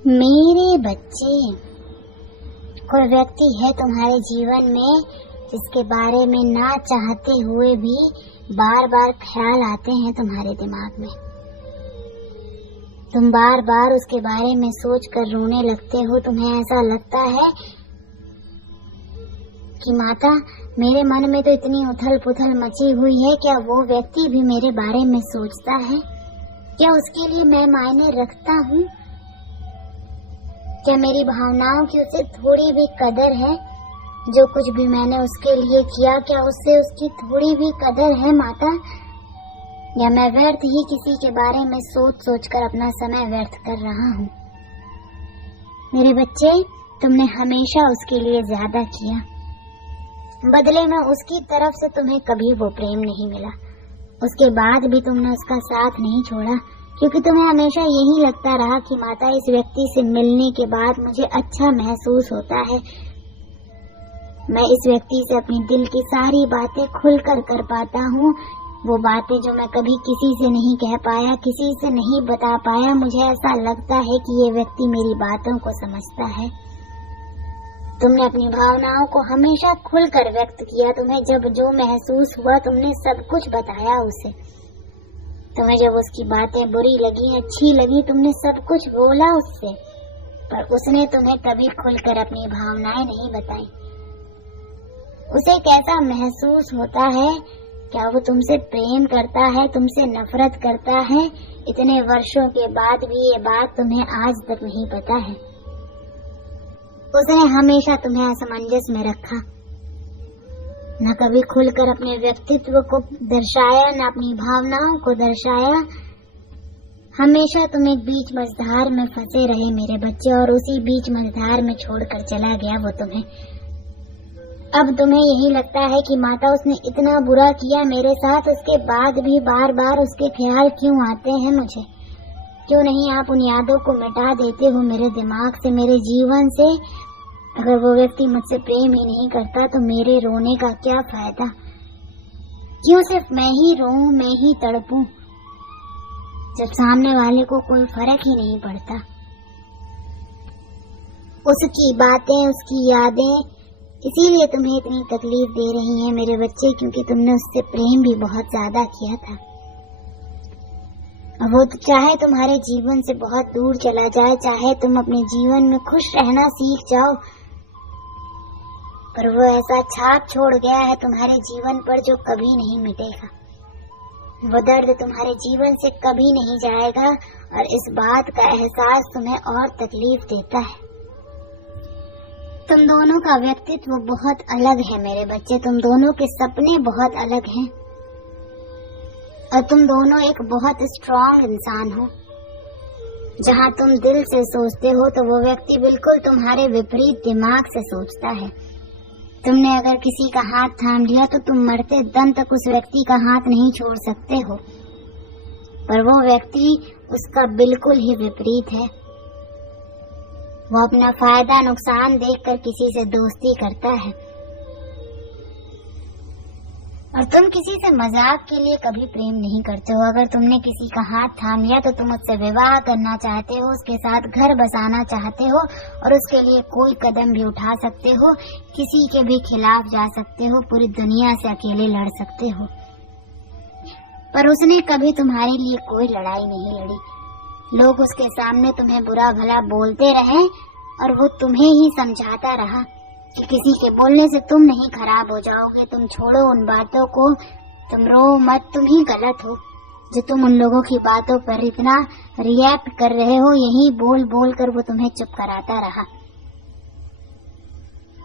मेरे बच्चे, कोई व्यक्ति है तुम्हारे जीवन में जिसके बारे में ना चाहते हुए भी बार बार ख्याल आते हैं तुम्हारे दिमाग में। तुम बार बार उसके बारे में सोच कर रोने लगते हो। तुम्हें ऐसा लगता है कि माता, मेरे मन में तो इतनी उथल पुथल मची हुई है, क्या वो व्यक्ति भी मेरे बारे में सोचता है? क्या उसके लिए मैं मायने रखता हूँ? क्या मेरी भावनाओं की उसे थोड़ी भी कदर है? जो कुछ भी मैंने उसके लिए किया, क्या उससे उसकी थोड़ी भी कदर है माता? या मैं व्यर्थ ही किसी के बारे में सोच सोच कर अपना समय व्यर्थ कर रहा हूँ? मेरे बच्चे, तुमने हमेशा उसके लिए ज्यादा किया, बदले में उसकी तरफ से तुम्हें कभी वो प्रेम नहीं मिला। उसके बाद भी तुमने उसका साथ नहीं छोड़ा, क्योंकि तुम्हें हमेशा यही लगता रहा कि माता, इस व्यक्ति से मिलने के बाद मुझे अच्छा महसूस होता है। मैं इस व्यक्ति से अपनी दिल की सारी बातें खुलकर कर पाता हूँ। वो बातें जो मैं कभी किसी से नहीं कह पाया, किसी से नहीं बता पाया, मुझे ऐसा लगता है कि ये व्यक्ति मेरी बातों को समझता है। तुमने अपनी भावनाओं को हमेशा खुलकर व्यक्त किया। तुम्हें जब जो महसूस हुआ तुमने सब कुछ बताया उसे। तुम्हें जब उसकी बातें बुरी लगी, अच्छी लगी, तुमने सब कुछ बोला उससे, पर उसने तुम्हें कभी खुलकर अपनी भावनाएं नहीं बताई। उसे कैसा महसूस होता है? क्या वो तुमसे प्रेम करता है, तुमसे नफरत करता है? इतने वर्षों के बाद भी ये बात तुम्हें आज तक नहीं पता है। उसने हमेशा तुम्हें असमंजस में रखा, न कभी खुलकर अपने व्यक्तित्व को दर्शाया, न अपनी भावनाओं को दर्शाया। हमेशा तुम एक बीच मझधार में फंसे रहे मेरे बच्चे, और उसी बीच मझधार में छोड़कर चला गया वो तुम्हें। अब तुम्हें यही लगता है कि माता, उसने इतना बुरा किया मेरे साथ, उसके बाद भी बार बार उसके ख्याल क्यों आते हैं मुझे? क्यों नहीं आप उन यादों को मिटा देते हो मेरे दिमाग से, मेरे जीवन से? अगर वो व्यक्ति मुझसे प्रेम ही नहीं करता तो मेरे रोने का क्या फायदा? क्यों सिर्फ मैं ही रोऊं, मैं ही तड़पूं, जब सामने वाले को कोई फर्क ही नहीं पड़ता? उसकी बातें, उसकी यादें इसीलिए तुम्हें इतनी तकलीफ दे रही हैं मेरे बच्चे, क्योंकि तुमने उससे प्रेम भी बहुत ज्यादा किया था। अब वो तो चाहे तुम्हारे जीवन से बहुत दूर चला जाए, चाहे तुम अपने जीवन में खुश रहना सीख जाओ, पर वो ऐसा छाप छोड़ गया है तुम्हारे जीवन पर जो कभी नहीं मिटेगा। वो दर्द तुम्हारे जीवन से कभी नहीं जाएगा, और इस बात का एहसास तुम्हें और तकलीफ देता है। तुम दोनों का व्यक्तित्व बहुत अलग है मेरे बच्चे, तुम दोनों के सपने बहुत अलग हैं, और तुम दोनों एक बहुत स्ट्रांग इंसान हो। जहाँ तुम दिल से सोचते हो तो वो व्यक्ति बिल्कुल तुम्हारे विपरीत दिमाग से सोचता है। तुमने अगर किसी का हाथ थाम लिया तो तुम मरते दम तक उस व्यक्ति का हाथ नहीं छोड़ सकते हो, पर वो व्यक्ति उसका बिल्कुल ही विपरीत है। वो अपना फायदा नुकसान देखकर किसी से दोस्ती करता है, और तुम किसी से मजाक के लिए कभी प्रेम नहीं करते हो। अगर तुमने किसी का हाथ थाम लिया तो तुम उससे विवाह करना चाहते हो, उसके साथ घर बसाना चाहते हो, और उसके लिए कोई कदम भी उठा सकते हो, किसी के भी खिलाफ जा सकते हो, पूरी दुनिया से अकेले लड़ सकते हो। पर उसने कभी तुम्हारे लिए कोई लड़ाई नहीं लड़ी। लोग उसके सामने तुम्हें बुरा भला बोलते रहे, और वो तुम्हें ही समझाता रहा कि किसी के बोलने से तुम नहीं खराब हो जाओगे, तुम छोड़ो उन बातों को, तुम रो मत, तुम ही गलत हो जो तुम उन लोगों की बातों पर इतना रिएक्ट कर रहे हो। यही बोल बोल कर वो तुम्हें चुप कराता रहा,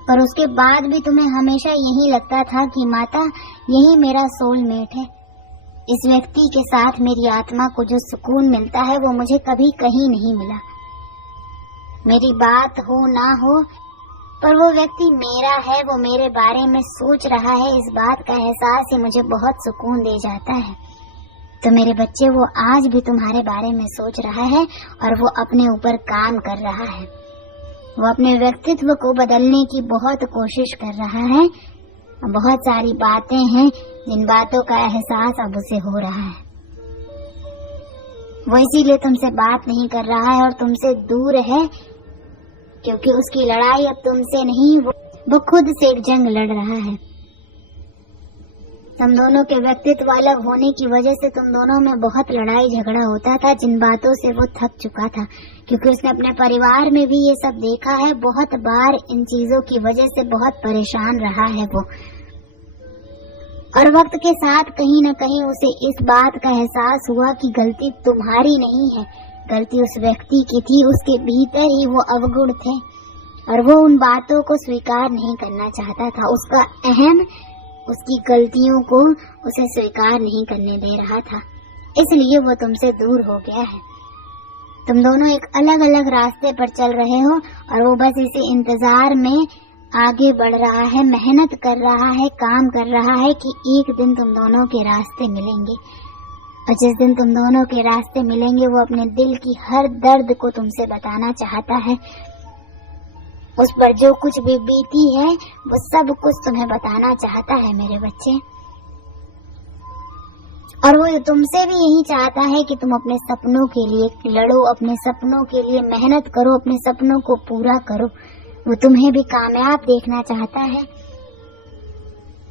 पर उसके बाद भी तुम्हें हमेशा यही लगता था कि माता, यही मेरा सोलमेट है। इस व्यक्ति के साथ मेरी आत्मा को जो सुकून मिलता है वो मुझे कभी कहीं नहीं मिला। मेरी बात हो ना हो, पर वो व्यक्ति मेरा है, वो मेरे बारे में सोच रहा है, इस बात का एहसास ही मुझे बहुत सुकून दे जाता है। तो मेरे बच्चे, वो आज भी तुम्हारे बारे में सोच रहा है, और वो अपने ऊपर काम कर रहा है। वो अपने व्यक्तित्व को बदलने की बहुत कोशिश कर रहा है। बहुत सारी बातें हैं जिन बातों का एहसास अब उसे हो रहा है। वो इसीलिए तुमसे बात नहीं कर रहा है और तुमसे दूर है, क्योंकि उसकी लड़ाई अब तुमसे नहीं, वो खुद से एक जंग लड़ रहा है। तुम दोनों के व्यक्तित्व अलग होने की वजह से तुम दोनों में बहुत लड़ाई झगड़ा होता था, जिन बातों से वो थक चुका था, क्योंकि उसने अपने परिवार में भी ये सब देखा है। बहुत बार इन चीजों की वजह से बहुत परेशान रहा है वो, और वक्त के साथ कहीं न कहीं उसे इस बात का एहसास हुआ कि गलती तुम्हारी नहीं है, गलती उस व्यक्ति की थी। उसके भीतर ही वो अवगुण थे और वो उन बातों को स्वीकार नहीं करना चाहता था। उसका अहम उसकी गलतियों को उसे स्वीकार नहीं करने दे रहा था, इसलिए वो तुमसे दूर हो गया है। तुम दोनों एक अलग अलग रास्ते पर चल रहे हो और वो बस इसी इंतजार में आगे बढ़ रहा है, मेहनत कर रहा है, काम कर रहा है कि एक दिन तुम दोनों के रास्ते मिलेंगे। और जिस दिन तुम दोनों के रास्ते मिलेंगे वो अपने दिल की हर दर्द को तुमसे बताना चाहता है। उस पर जो कुछ भी बीती है वो सब कुछ तुम्हें बताना चाहता है मेरे बच्चे। और वो तुमसे भी यही चाहता है कि तुम अपने सपनों के लिए लड़ो, अपने सपनों के लिए मेहनत करो, अपने सपनों को पूरा करो। वो तुम्हें भी कामयाब देखना चाहता है,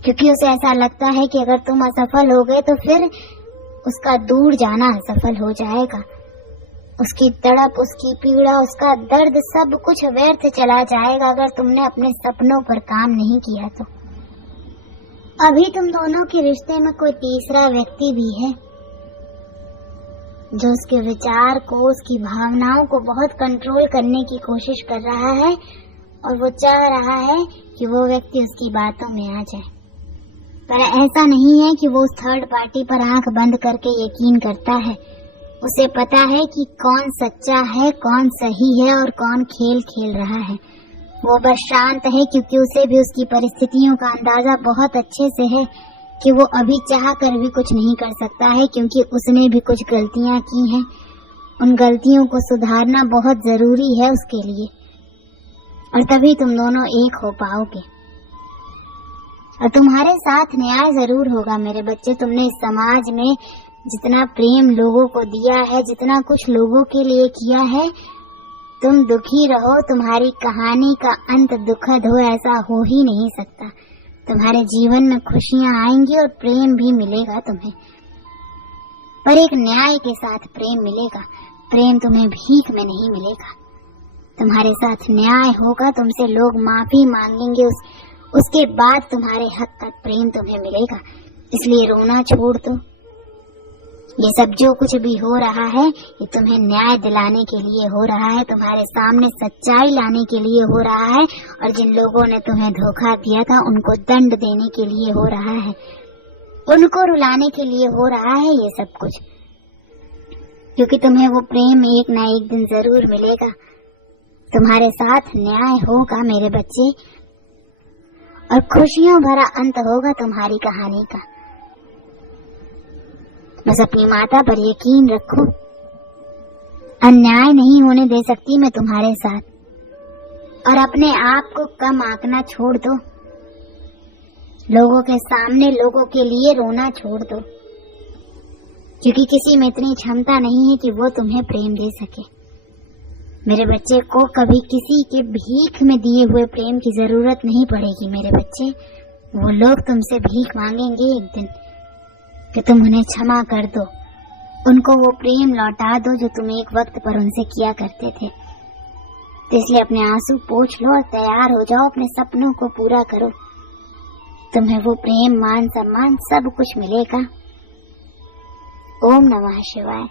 क्योंकि उसे ऐसा लगता है कि अगर तुम असफल हो गए तो फिर उसका दूर जाना असफल हो जाएगा। उसकी तड़प, उसकी पीड़ा, उसका दर्द सब कुछ व्यर्थ चला जाएगा अगर तुमने अपने सपनों पर काम नहीं किया तो। अभी तुम दोनों के रिश्ते में कोई तीसरा व्यक्ति भी है जो उसके विचार को, उसकी भावनाओं को बहुत कंट्रोल करने की कोशिश कर रहा है और वो चाह रहा है कि वो व्यक्ति उसकी बातों में आ जाए। पर ऐसा नहीं है कि वो उस थर्ड पार्टी पर आंख बंद करके यकीन करता है। उसे पता है कि कौन सच्चा है, कौन सही है और कौन खेल खेल रहा है। वो बस शांत है क्योंकि उसे भी उसकी परिस्थितियों का अंदाजा बहुत अच्छे से है कि वो अभी चाह कर भी कुछ नहीं कर सकता है, क्योंकि उसने भी कुछ गलतियां की हैं। उन गलतियों को सुधारना बहुत जरूरी है उसके लिए, और तभी तुम दोनों एक हो पाओगे। और तुम्हारे साथ न्याय जरूर होगा मेरे बच्चे। तुमने इस समाज में जितना प्रेम लोगों को दिया है, जितना कुछ लोगों के लिए किया है, तुम दुखी रहो, तुम्हारी कहानी का अंत दुखद हो, ऐसा हो ही नहीं सकता। तुम्हारे जीवन में खुशियां आएंगी और प्रेम भी मिलेगा तुम्हें, पर एक न्याय के साथ प्रेम मिलेगा। प्रेम तुम्हें भीख में नहीं मिलेगा। तुम्हारे साथ न्याय होगा, तुमसे लोग माफी मांगेंगे, उसके बाद तुम्हारे हद तक प्रेम तुम्हें मिलेगा। इसलिए रोना छोड़ दो। ये सब जो कुछ भी हो रहा है ये तुम्हें न्याय दिलाने के लिए हो रहा है, तुम्हारे सामने सच्चाई लाने के लिए हो रहा है, और जिन लोगों ने तुम्हें धोखा दिया था उनको दंड देने के लिए हो रहा है, उनको रुलाने के लिए हो रहा है ये सब कुछ। क्योंकि तुम्हें वो प्रेम एक ना एक दिन जरूर मिलेगा। तुम्हारे साथ न्याय होगा मेरे बच्चे, और खुशियों भरा अंत होगा तुम्हारी कहानी का। बस अपनी माता पर यकीन रखो। अन्याय नहीं होने दे सकती मैं तुम्हारे साथ, और अपने आप को कम आंकना छोड़ दो। लोगों के सामने लोगों के लिए रोना छोड़ दो, क्योंकि किसी में इतनी क्षमता नहीं है कि वो तुम्हें प्रेम दे सके। मेरे बच्चे को कभी किसी के भीख में दिए हुए प्रेम की जरूरत नहीं पड़ेगी मेरे बच्चे। वो लोग तुमसे भीख मांगेंगे एक दिन कि तुम उन्हें क्षमा कर दो, उनको वो प्रेम लौटा दो जो तुम एक वक्त पर उनसे किया करते थे। तो इसलिए अपने आंसू पोंछ लो और तैयार हो जाओ, अपने सपनों को पूरा करो। तुम्हें वो प्रेम, मान सम्मान सब कुछ मिलेगा। ओम नमः शिवाय।